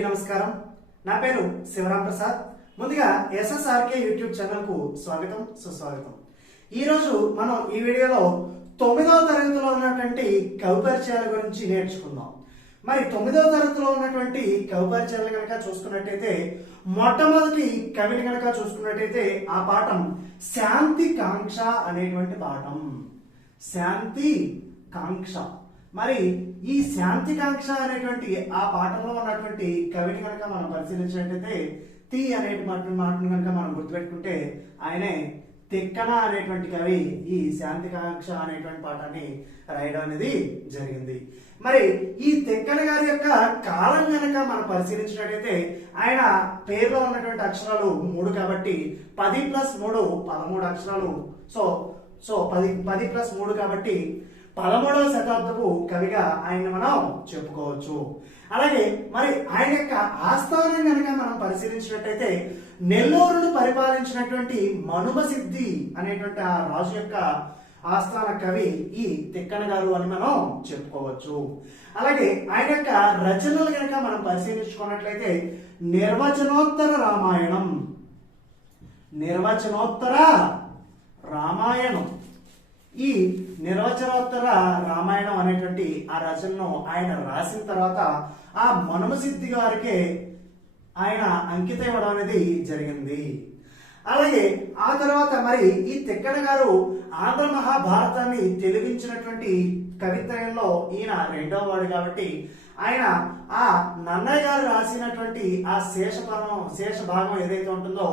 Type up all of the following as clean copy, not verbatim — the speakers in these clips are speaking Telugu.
అందరికీ నమస్కారం. నా పేరు శివరాం ప్రసాద్. ముందుగా ఎస్ఎస్ఆర్కే యూట్యూబ్ ఛానల్ కు స్వాగతం, సుస్వాగతం. ఈ రోజు మనం ఈ వీడియోలో 9వ తరగతిలో ఉన్నటువంటి కవి పరిచయాల గురించి నేర్చుకుందాం. మరి 9వ తరగతిలో ఉన్నటువంటి కవి పరిచయాలు కనుక చూసుకున్నట్టయితే మొట్టమొదటి కవిని కనుక చూసుకున్నట్టయితే ఆ పాఠం శాంతి కాంక్ష అనేటువంటి పాఠం. శాంతి కాంక్ష. మరి ఈ శాంతి కాంక్ష అనేటువంటి ఆ పాఠంలో ఉన్నటువంటి కవిని కనుక మనం పరిశీలించినట్టయితే తి అనే మాటను కనుక మనం గుర్తుపెట్టుకుంటే ఆయనే తిక్కన అనేటువంటి కవి ఈ శాంతి కాంక్ష అనేటువంటి పాఠాన్ని రాయడం అనేది జరిగింది. మరి ఈ తిక్కన గారి యొక్క కాలం కనుక మనం పరిశీలించినట్టయితే ఆయన పేరులో ఉన్నటువంటి అక్షరాలు 3 కాబట్టి 10 + 3 13 అక్షరాలు. సో 10 + 3 కాబట్టి 13వ శతాబ్దపు కవిగా ఆయన మనం చెప్పుకోవచ్చు. అలాగే మరి ఆయన యొక్క ఆస్థానం కనుక మనం పరిశీలించినట్టయితే నెల్లూరును పరిపాలించినటువంటి మనుమసిద్ధి అనేటువంటి ఆ రాజు యొక్క ఆస్థాన కవి ఈ తిక్కన గారు అని మనం చెప్పుకోవచ్చు. అలాగే ఆయన యొక్క రచనలు కనుక మనం పరిశీలించుకున్నట్లయితే నిర్వచనోత్తర రామాయణం, నిర్వచనోత్తర రామాయణం, ఈ నిర్వచనోత్తర రామాయణం అనేటువంటి ఆ రచనను ఆయన రాసిన తర్వాత ఆ మనుమసిద్ధి గారికి ఆయన అంకితం ఇవ్వడం అనేది జరిగింది. అలాగే ఆ తర్వాత మరి ఈ తిక్కన గారు ఆంధ్ర మహాభారతాన్ని తెలుగించినటువంటి కవిత్రయంలో ఈయన 2వ వాడు కాబట్టి ఆయన ఆ నన్నయ్య గారు రాసినటువంటి ఆ శేష భాగం ఏదైతే ఉంటుందో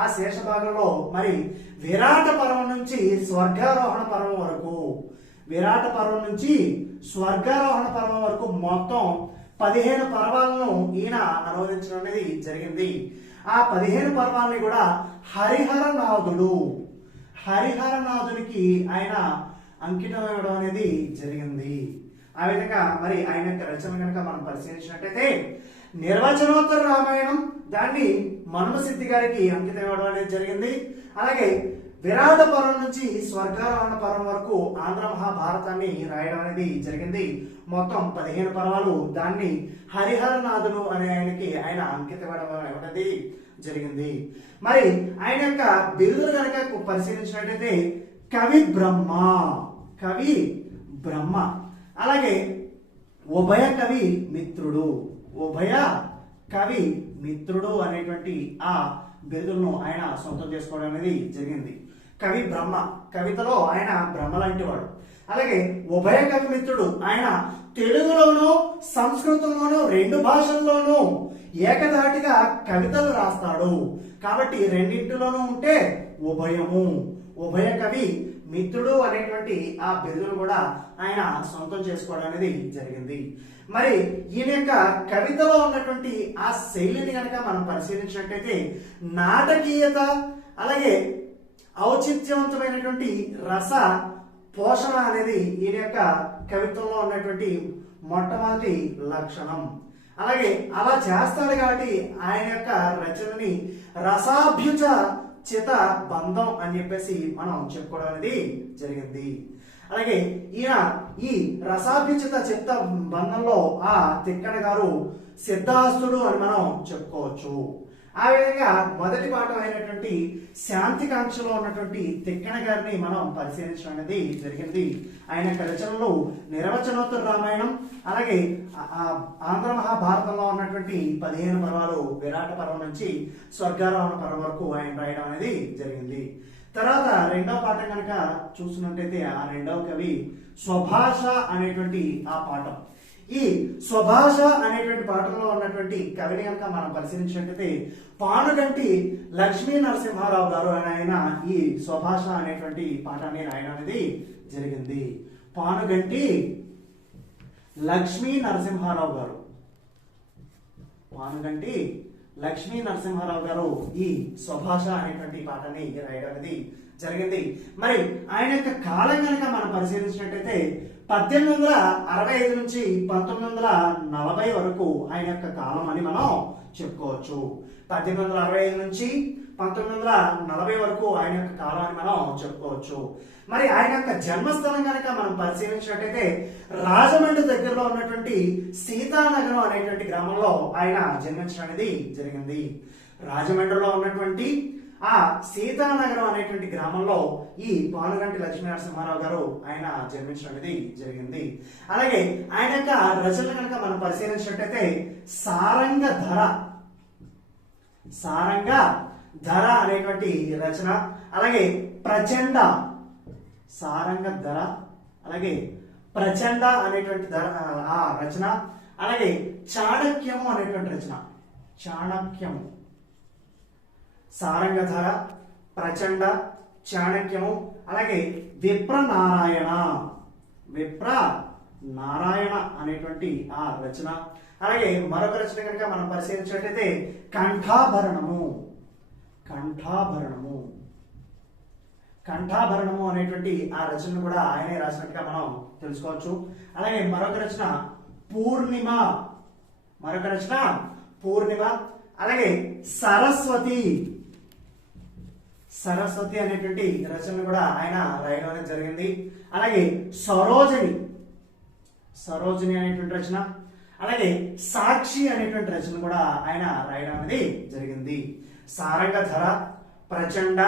ఆ శేష భాగంలో మరి విరాట పర్వం నుంచి స్వర్గారోహణ పర్వం వరకు, విరాట పర్వం నుంచి స్వర్గారోహణ పర్వం వరకు మొత్తం 15 పర్వాలను ఈయన అనువదించడం అనేది జరిగింది. ఆ 15 పర్వాలని కూడా హరిహరనాథునికి ఆయన అంకితం ఇవ్వడం అనేది జరిగింది. ఆ విధంగా మరి ఆయన యొక్క రచన కనుక మనం పరిశీలించినట్టయితే నిర్వచనోత్తర రామాయణం దాన్ని మనుమసిద్ధి గారికి అంకితం ఇవ్వడం అనేది జరిగింది. అలాగే విరాట పర్వం నుంచి స్వర్గారోహణ పర్వం వరకు ఆంధ్ర మహాభారతాన్ని రాయడం అనేది జరిగింది. మొత్తం 15 పర్వాలు. దాన్ని హరిహరనాథులు అనే ఆయనకి ఆయన అంకితం ఇవ్వడం అనేది జరిగింది. మరి ఆయన యొక్క బిరుదులు కనుక పరిశీలించినట్టయితే కవి బ్రహ్మ, అలాగే ఉభయ కవి మిత్రుడు అనేటువంటి ఆ బిరుదులను ఆయన సొంతం చేసుకోవడం అనేది జరిగింది. కవి బ్రహ్మ, కవితలో ఆయన బ్రహ్మ లాంటి వాడు. అలాగే ఉభయ కవి మిత్రుడు, ఆయన తెలుగులోనూ సంస్కృతంలోనూ 2 భాషల్లోనూ ఏకధాటిగా కవితలు రాస్తాడు. కాబట్టి రెండింటిలోనూ ఉంటే ఉభయ కవి మిత్రుడు అనేటువంటి ఆ బిరుదును కూడా ఆయన సొంతం చేసుకోవడం అనేది జరిగింది. మరి ఈయన యొక్క కవితలో ఉన్నటువంటి ఆ శైలిని కనుక మనం పరిశీలించినట్టయితే నాటకీయత, అలాగే ఔచిత్యవంతమైనటువంటి రస పోషణ అనేది ఈయన యొక్క కవిత్వంలో ఉన్నటువంటి మొట్టమొదటి లక్షణం. అలాగే అలా చేస్తాడు కాబట్టి ఆయన యొక్క రచనని రసాభ్యుజ చిత బంధం అని చెప్పేసి మనం చెప్పుకోవడం అనేది జరిగింది. అలాగే ఈయన ఈ రసాభ్యుచిత చిత్త బంధంలో ఆ తిక్కన గారు సిద్ధాస్తుడు అని మనం చెప్పుకోవచ్చు. ఆ విధంగా మొదటి పాఠం అయినటువంటి శాంతి కాంక్షలో ఉన్నటువంటి తిక్కన గారిని మనం పరిశీలించడం అనేది జరిగింది. ఆయన యొక్క రచనలు నిర్వచనోత్తర రామాయణం, అలాగే ఆంధ్ర మహాభారతంలో ఉన్నటువంటి 15 పర్వాలు, విరాట పర్వం నుంచి స్వర్గారోహణ పర్వం వరకు ఆయన రాయడం అనేది జరిగింది. తర్వాత 2వ పాఠం కనుక చూసినట్టయితే ఆ 2వ కవి స్వభాష అనేటువంటి ఆ పాఠం. ఈ స్వభాష అనేటువంటి పాఠంలో ఉన్నటువంటి కవిని కనుక మనం పరిశీలించినట్టయితే పానుగంటి లక్ష్మీ నరసింహారావు గారు ఆయన ఈ స్వభాష అనేటువంటి పాఠాన్ని రాయడం అనేది జరిగింది. పానుగంటి లక్ష్మీ నరసింహారావు గారు ఈ స్వభాష అనేటువంటి పాఠాన్ని రాయడం అనేది జరిగింది. మరి ఆయన యొక్క కాలం కనుక మనం పరిశీలించినట్టయితే 1865 నుంచి 1940 వరకు ఆయన యొక్క కాలం అని మనం చెప్పుకోవచ్చు. 1865 నుంచి 1940 వరకు ఆయన యొక్క కాలం అని మనం చెప్పుకోవచ్చు. మరి ఆయన యొక్క జన్మస్థలం కనుక మనం పరిశీలించినట్టయితే రాజమండ్రి దగ్గరలో ఉన్నటువంటి సీతానగరం అనేటువంటి గ్రామంలో ఆయన జన్మించడం అనేది జరిగింది. రాజమండ్రిలో ఉన్నటువంటి ఆ సీతానగరం అనేటువంటి గ్రామంలో ఈ పానుగంటి లక్ష్మీనరసింహారావు గారు ఆయన జన్మించడం అనేది జరిగింది. అలాగే ఆయన యొక్క రచనలు కనుక మనం పరిశీలించినట్టయితే సారంగ ధర అనేటువంటి రచన, అలాగే ప్రచండ సారంగ ధర, అలాగే ప్రచండ అనేటువంటి ఆ రచన, అలాగే చాణక్యము అనేటువంటి రచన. చాణక్యము, సారంగధర, ప్రచండ, చాణక్యము, అలాగే విప్రనారాయణ అనేటువంటి ఆ రచన, అలాగే మరొక రచన కనుక మనం పరిశీలించినట్లయితే కంఠాభరణము అనేటువంటి ఆ రచనను కూడా ఆయనే రాసినట్టుగా మనం తెలుసుకోవచ్చు. అలాగే మరొక రచన పూర్ణిమ, అలాగే సరస్వతి అనేటువంటి రచనలు కూడా ఆయన రాయడం అనేది జరిగింది. అలాగే సరోజిని అనేటువంటి రచన, అలాగే సాక్షి అనేటువంటి రచన కూడా ఆయన రాయడం అనేది జరిగింది. సారంగధర, ప్రచండ,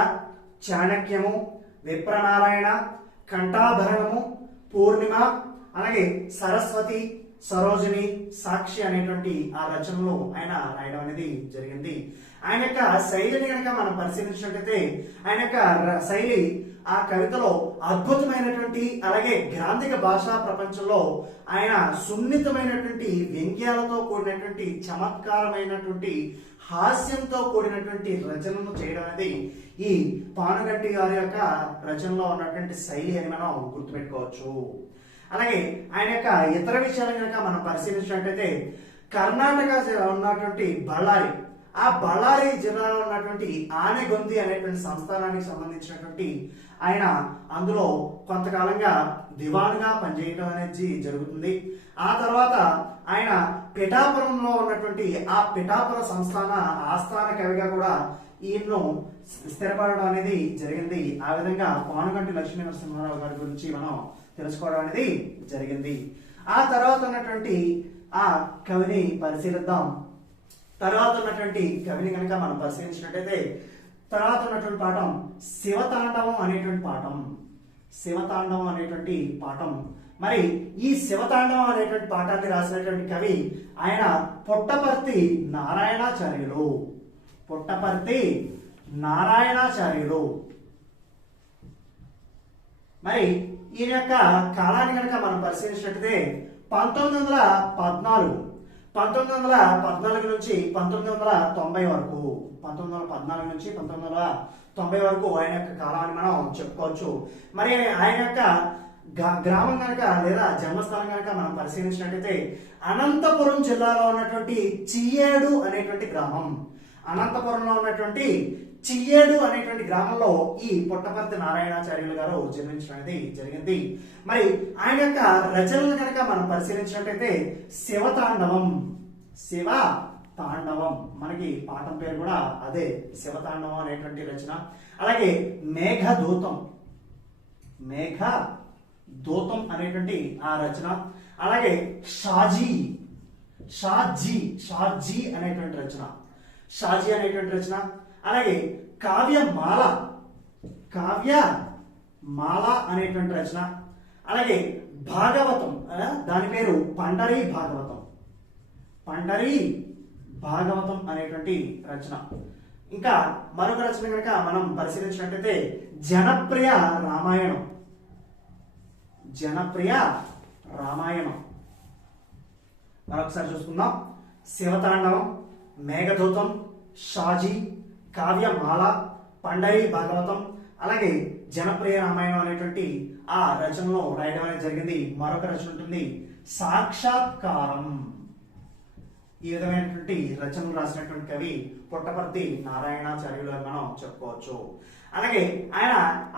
చాణక్యము, విప్రనారాయణ, కంఠాభరణము, పూర్ణిమ, అలాగే సరస్వతి, సరోజిని, సాక్షి అనేటువంటి ఆ రచనలు ఆయన రాయడం అనేది జరిగింది. ఆయన యొక్క శైలిని కనుక మనం పరిశీలించినట్లయితే ఆయన యొక్క శైలి ఆ కవితలో అద్భుతమైనటువంటి, అలాగే గ్రాంధిక భాషా ప్రపంచంలో ఆయన సున్నితమైనటువంటి వ్యంగ్యాలతో కూడినటువంటి, చమత్కారమైనటువంటి హాస్యంతో కూడినటువంటి రచనను చేయడం అనేది ఈ పానుగంటి గారి యొక్క రచనలో ఉన్నటువంటి శైలి అని మనం గుర్తుపెట్టుకోవచ్చు. అలాగే ఆయన యొక్క ఇతర విషయాలను కనుక మనం పరిశీలించినట్లయితే కర్ణాటక ఉన్నటువంటి బళ్ళారి జిల్లాలో ఉన్నటువంటి ఆనెగొంది అనేటువంటి సంస్థానానికి సంబంధించినటువంటి ఆయన అందులో కొంతకాలంగా దివాన్గా పనిచేయడం అనేది జరుగుతుంది. ఆ తర్వాత ఆయన పిఠాపురంలో ఉన్నటువంటి ఆ పిఠాపుర ఆస్థాన కవిగా కూడా ఈయన్ను స్థిరపడడం అనేది జరిగింది. ఆ విధంగా పానుగంటి లక్ష్మీనరసింహారావు గారి గురించి మనం తెలుసుకోవడం అనేది జరిగింది. ఆ తర్వాత ఉన్నటువంటి ఆ కవిని పరిశీలిద్దాం. తర్వాత ఉన్నటువంటి కవిని కనుక మనం పరిశీలించినట్టయితే తర్వాత ఉన్నటువంటి పాఠం శివతాండవం అనేటువంటి పాఠం. మరి ఈ శివతాండవం అనేటువంటి పాఠాన్ని రాసినటువంటి కవి ఆయన పుట్టపర్తి నారాయణాచార్యులు. మరి ఈయన యొక్క కాలాన్ని కనుక మనం పరిశీలించినట్లయితే 1914 నుంచి 1990 వరకు 1914 నుంచి 1990 వరకు ఆయన యొక్క కాలాన్ని మనం చెప్పుకోవచ్చు. మరి ఆయన యొక్క గ్రామం కనుక లేదా జన్మస్థానం కనుక మనం పరిశీలించినట్లయితే అనంతపురం జిల్లాలో ఉన్నటువంటి చియ్యేడు అనేటువంటి గ్రామం. అనంతపురంలో ఉన్నటువంటి చియ్యేడు అనేటువంటి గ్రామంలో ఈ పుట్టపర్తి నారాయణాచార్యులు గారు జన్మించడం అనేది జరిగింది. మరి ఆయన యొక్క రచనలు కనుక మనం పరిశీలించినట్లయితే శివతాండవం మనకి పాఠం పేరు కూడా అదే, శివతాండవం అనేటువంటి రచన. అలాగే మేఘదూతం అనేటువంటి ఆ రచన. అలాగే షాజీ అనేటువంటి రచన. అలాగే కావ్యమాల అనేటువంటి రచన. అలాగే భాగవతం, దాని పేరు పండరీ భాగవతం అనేటువంటి రచన. ఇంకా మరొక రచన కనుక మనం పరిశీలించినట్లయితే జనప్రియ రామాయణం. మరొకసారి చూసుకుందాం. శివతాండవం, మేఘదూతం, షాజీ, కావ్యమాల, పండరీ భాగవతం, అలాగే జనప్రియ రామాయణం అనేటువంటి ఆ రచనలో రాయడం అనేది జరిగింది. మరొక రచన ఉంటుంది సాక్షాత్కారం. ఈ విధమైనటువంటి రచనలు రాసినటువంటి కవి పుట్టపర్తి నారాయణాచార్యులు అని మనం చెప్పుకోవచ్చు. అలాగే ఆయన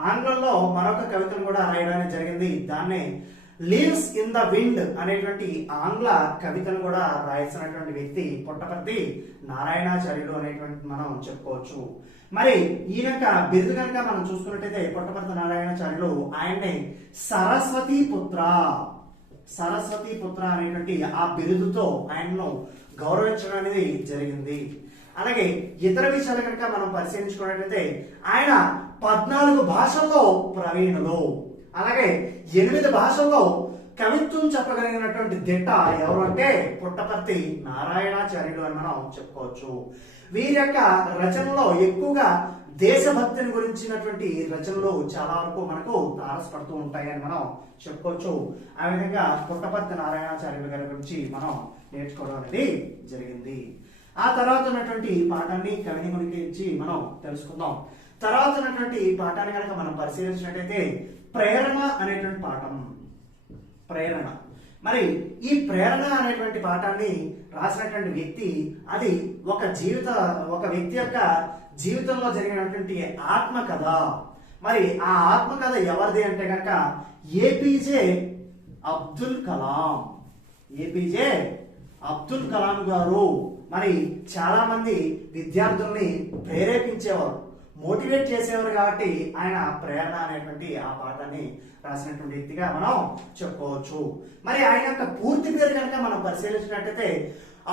ఆంగ్లంలో మరొక కవితను కూడా రాయడానికి జరిగింది. దాన్నే లీవ్స్ ఇన్ ద విండ్ అనేటువంటి ఆంగ్ల కవితను కూడా రాయాల్సినటువంటి వ్యక్తి పుట్టపర్తి నారాయణాచార్యులు అనేటువంటి మనం చెప్పుకోవచ్చు. మరి ఈయన యొక్క బిరుదు కనుక మనం చూసుకున్నట్టయితే పుట్టపర్తి నారాయణాచార్యులు ఆయన్ని సరస్వతి పుత్ర అనేటువంటి ఆ బిరుదుతో ఆయనను గౌరవించడం అనేది జరిగింది. అలాగే ఇతర విషయాలు కనుక మనం పరిశీలించుకున్నట్లయితే ఆయన 14 భాషల్లో ప్రవీణులు, అలాగే 8 భాషల్లో కవిత్వం చెప్పగలిగినటువంటి దిట్ట ఎవరు అంటే పుట్టపర్తి నారాయణాచార్యులు అని మనం చెప్పుకోవచ్చు. వీరి యొక్క రచనలో ఎక్కువగా దేశభక్తిని గురించినటువంటి రచనలు చాలా వరకు మనకు తారసపడుతూ ఉంటాయి అని మనం చెప్పుకోవచ్చు. ఆ విధంగా పుట్టపర్తి నారాయణాచార్యుల గారి గురించి మనం నేర్చుకోవడం అనేది జరిగింది. ఆ తర్వాత ఉన్నటువంటి పాఠాన్ని కవిని గురించి మనం తెలుసుకుందాం. తర్వాత ఉన్నటువంటి పాఠాన్ని కనుక మనం పరిశీలించినట్టయితే ప్రేరణ అనేటువంటి పాఠం. ప్రేరణ, మరి ఈ ప్రేరణ అనేటువంటి పాఠాన్ని రాసినటువంటి వ్యక్తి అది ఒక వ్యక్తి యొక్క జీవితంలో జరిగినటువంటి ఆత్మకథ. మరి ఆ ఆత్మకథ ఎవరిది అంటే కనుక ఏపీజే అబ్దుల్ కలాం గారు. మరి చాలా మంది విద్యార్థుల్ని ప్రేరేపించేవారు, మోటివేట్ చేసేవారు కాబట్టి ఆయన ప్రేరణ అనేటువంటి ఆ పాఠాన్ని రాసినటువంటి వ్యక్తిగా మనం చెప్పుకోవచ్చు. మరి ఆయన యొక్క పూర్తి పేరు కనుక మనం పరిశీలించినట్టయితే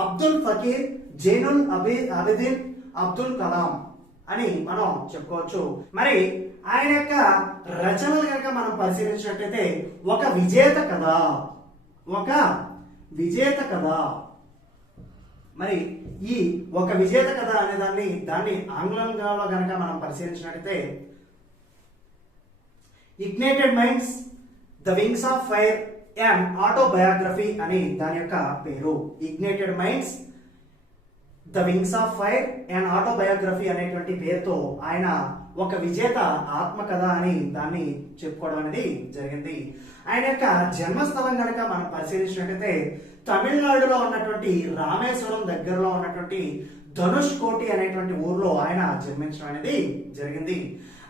అబ్దుల్ ఫకీర్ జైనుల్ అబిదీన్ అబ్దుల్ కలాం అని మనం చెప్పుకోవచ్చు. మరి ఆయన యొక్క రచనలు కనుక మనం పరిశీలించినట్టయితే ఒక విజేత కథ. మరి ఈ ఒక విజేత కథ అనే దాన్ని ఆంగ్లంలో గనక మనం పరిశీలించినట్లయితే ignited minds the wings of fire and autobiography అని దాని యొక్క పేరు. Ignited minds the wings of fire and autobiography అనేటువంటి పేరుతో ఆయన ఒక విజేత ఆత్మకథ అని దాన్ని చెప్పుకోవడం అనేది జరిగింది. ఆయన యొక్క జన్మస్థలం కనుక మనం పరిశీలించినట్లయితే తమిళనాడులో ఉన్నటువంటి రామేశ్వరం దగ్గరలో ఉన్నటువంటి ధనుష్ కోటి అనేటువంటి ఊర్లో ఆయన జన్మించడం అనేది జరిగింది.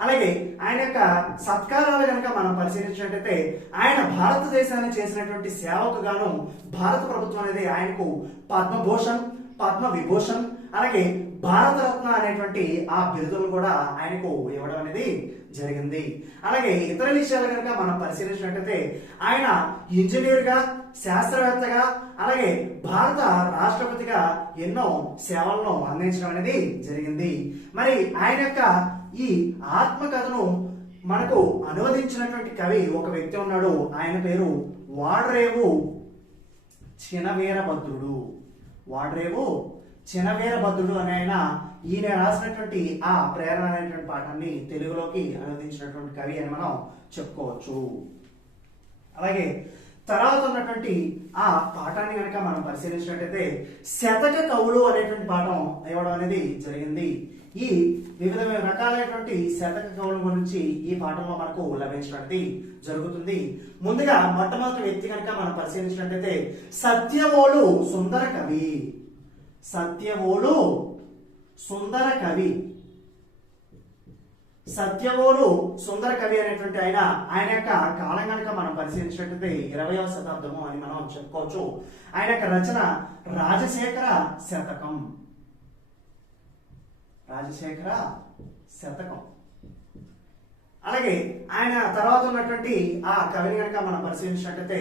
అలాగే ఆయన యొక్క సత్కారాలు కనుక మనం పరిశీలించినట్లయితే ఆయన భారతదేశాన్ని చేసినటువంటి సేవకు గాను భారత ప్రభుత్వం అనేది ఆయనకు పద్మభూషణ్, పద్మ విభూషణ్, అలాగే భారతరత్న అనేటువంటి ఆ బిరుదులు కూడా ఆయనకు ఇవ్వడం అనేది జరిగింది. అలాగే ఇతర విషయాలు కనుక మనం పరిశీలించినట్లయితే ఆయన ఇంజనీర్గా, శాస్త్రవేత్తగా, అలాగే భారత రాష్ట్రపతిగా ఎన్నో సేవలను అందించడం అనేది జరిగింది. మరి ఆయన యొక్క ఈ ఆత్మకథను మనకు అనువదించినటువంటి కవి ఒక వ్యక్తి ఉన్నాడు. ఆయన పేరు వాడ్రేవు చినవీరభద్రుడు అనే ఈయన రాసినటువంటి ఆ ప్రేరణ అనేటువంటి పాఠాన్ని తెలుగులోకి అనువదించినటువంటి కవి అని మనం చెప్పుకోవచ్చు. అలాగే తర్వాత ఉన్నటువంటి ఆ పాఠాన్ని కనుక మనం పరిశీలించినట్టయితే శతక కవులు అనేటువంటి పాఠం ఇవ్వడం అనేది జరిగింది. ఈ వివిధ రకాలైనటువంటి శతక కవుల గురించి ఈ పాఠంలో మనకు లభించడానికి జరుగుతుంది. ముందుగా మొట్టమొదటి వ్యక్తి కనుక మనం పరిశీలించినట్టయితే సత్యవోలు సుందర కవి. సత్యవోలు సుందర కవి అనేటువంటి ఆయన యొక్క కాలం కనుక మనం పరిశీలించినట్లయితే 20వ శతాబ్దము అని మనం చెప్పుకోవచ్చు. ఆయన యొక్క రచన రాజశేఖర శతకం. అలాగే ఆయన తర్వాత ఉన్నటువంటి ఆ కవిని కనుక మనం పరిశీలించినట్లయితే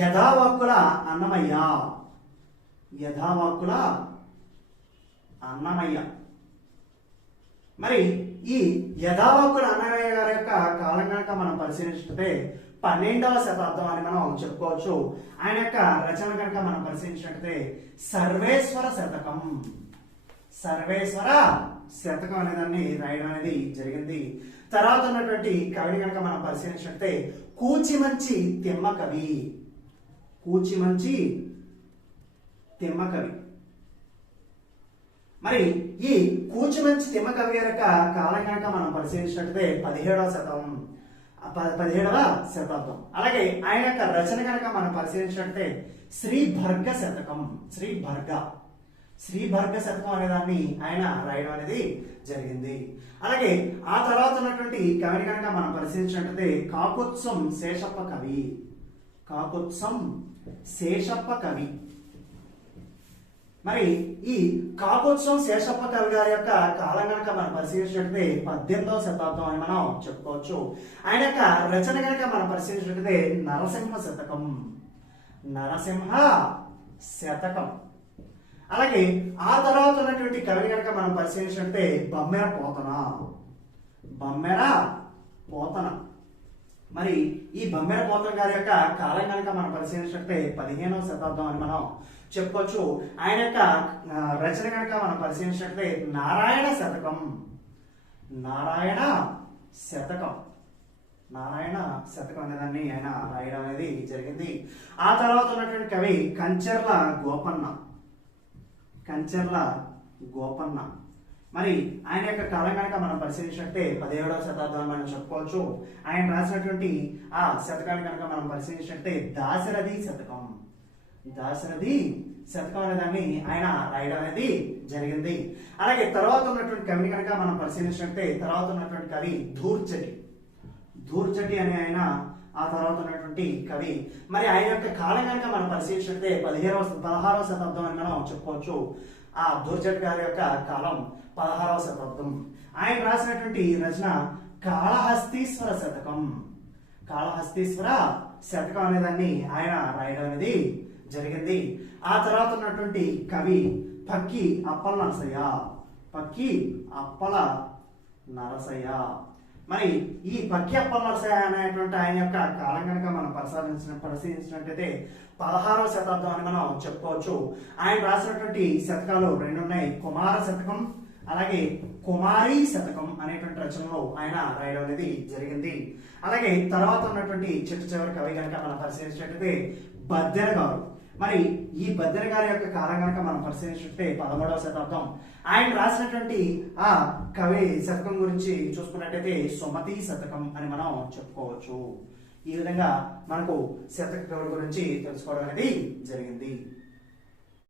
యథావాక్కుల అన్నమయ్య. మరి ఈ యథావాక్కుల అన్నమయ్య గారి యొక్క కాలం కనుక మనం పరిశీలించినట్లయితే 12వ శతాబ్దం అని మనం చెప్పుకోవచ్చు. ఆయన యొక్క రచన కనుక మనం పరిశీలించినట్లయితే సర్వేశ్వర శతకం అనే దాన్ని రాయడం అనేది జరిగింది. తర్వాత ఉన్నటువంటి కవిని కనుక మనం పరిశీలించినట్లయితే కూచిమంచి తిమ్మ కవి. మరి ఈ కూచిమంచి తిమ్మ కవి యొక్క కాలం కనుక మనం పరిశీలించినట్లయితే 17వ శతాబ్దం. అలాగే ఆయన యొక్క రచన కనుక మనం పరిశీలించినట్లయితే శ్రీభర్గ శతకం అనే దాన్ని ఆయన రాయడం అనేది జరిగింది. అలాగే ఆ తర్వాత ఉన్నటువంటి కవిని కనుక మనం పరిశీలించినట్లయితే కాకుత్సం శేషప్ప కవి. మరి ఈ కాకోత్సవం శేషప్ప కవి గారి యొక్క కాలం కనుక మనం పరిశీలించినట్లయితే 18వ శతాబ్దం అని మనం చెప్పుకోవచ్చు. ఆయన యొక్క రచన కనుక మనం పరిశీలించినట్లయితే నరసింహ శతకం. నరసింహ శతకం. అలాగే ఆ తర్వాత ఉన్నటువంటి కవిని కనుక మనం పరిశీలించినట్లయితే బమ్మెర పోతన. బమ్మెర పోతన. మరి ఈ బమ్మెర పోతన గారి యొక్క కాలం కనుక మనం పరిశీలించినట్లయితే 15వ శతాబ్దం అని మనం చెప్పుకోవచ్చు. ఆయన యొక్క రచన కనుక మనం పరిశీలించినట్లయితే నారాయణ శతకం. నారాయణ శతకం. నారాయణ శతకం అనేదాన్ని ఆయన రాయడం అనేది జరిగింది. ఆ తర్వాత ఉన్నటువంటి కవి కంచర్ల గోపన్న. కంచర్ల గోపన్న. మరి ఆయన యొక్క కాలం కనుక మనం పరిశీలించినట్టే 17వ శతాబ్దం మనం చెప్పుకోవచ్చు. ఆయన రాసినటువంటి ఆ శతకాన్ని కనుక మనం పరిశీలించినట్టే దాశరథి శతకం. దాశరథి శతకం అనే దాన్ని ఆయన రాయడం అనేది జరిగింది. అలాగే తర్వాత ఉన్నటువంటి కవిని కనుక మనం పరిశీలించినట్టే తర్వాత ఉన్నటువంటి కవి ధూర్జటి. ధూర్జటి అనే ఆయన ఆ తర్వాత ఉన్నటువంటి కవి. మరి ఆయన యొక్క కాలం కనుక మనం పరిశీలించినట్టే 16వ శతాబ్దం అని మనం చెప్పుకోవచ్చు. ఆ ధూర్జటి గారి యొక్క కాలం 16వ శతాబ్దం. ఆయన రాసినటువంటి రచన కాళహస్తీశ్వర శతకం. కాళహస్తీశ్వర శతకం అనేదాన్ని ఆయన రాయడం అనేది జరిగింది. ఆ తర్వాత ఉన్నటువంటి కవి పక్కి అప్పల నరసయ్య. పక్కి అప్పల నరసయ్య. మరి ఈ పక్కి అప్పల నరసయ్య అనేటువంటి ఆయన యొక్క కాలం కనుక మనం పరిశీలించినట్టయితే 16వ శతాబ్దం అని మనం చెప్పుకోవచ్చు. ఆయన రాసినటువంటి శతకాలు రెండు ఉన్నాయి. కుమార శతకం అలాగే కుమారి శతకం అనేటువంటి రచనలో ఆయన రాయడం అనేది జరిగింది. అలాగే తర్వాత ఉన్నటువంటి చివరి కవి కనుక మనం పరిశీలించినట్లయితే బద్దెన గారు. మరి ఈ బద్దెన గారి యొక్క కాలం కనుక మనం పరిశీలించినట్టే 13వ శతాబ్దం. ఆయన రాసినటువంటి ఆ కవి శతకం గురించి చూసుకున్నట్టయితే సుమతి శతకం అని మనం చెప్పుకోవచ్చు. ఈ విధంగా మనకు శతక కవుల గురించి తెలుసుకోవడం అనేది జరిగింది.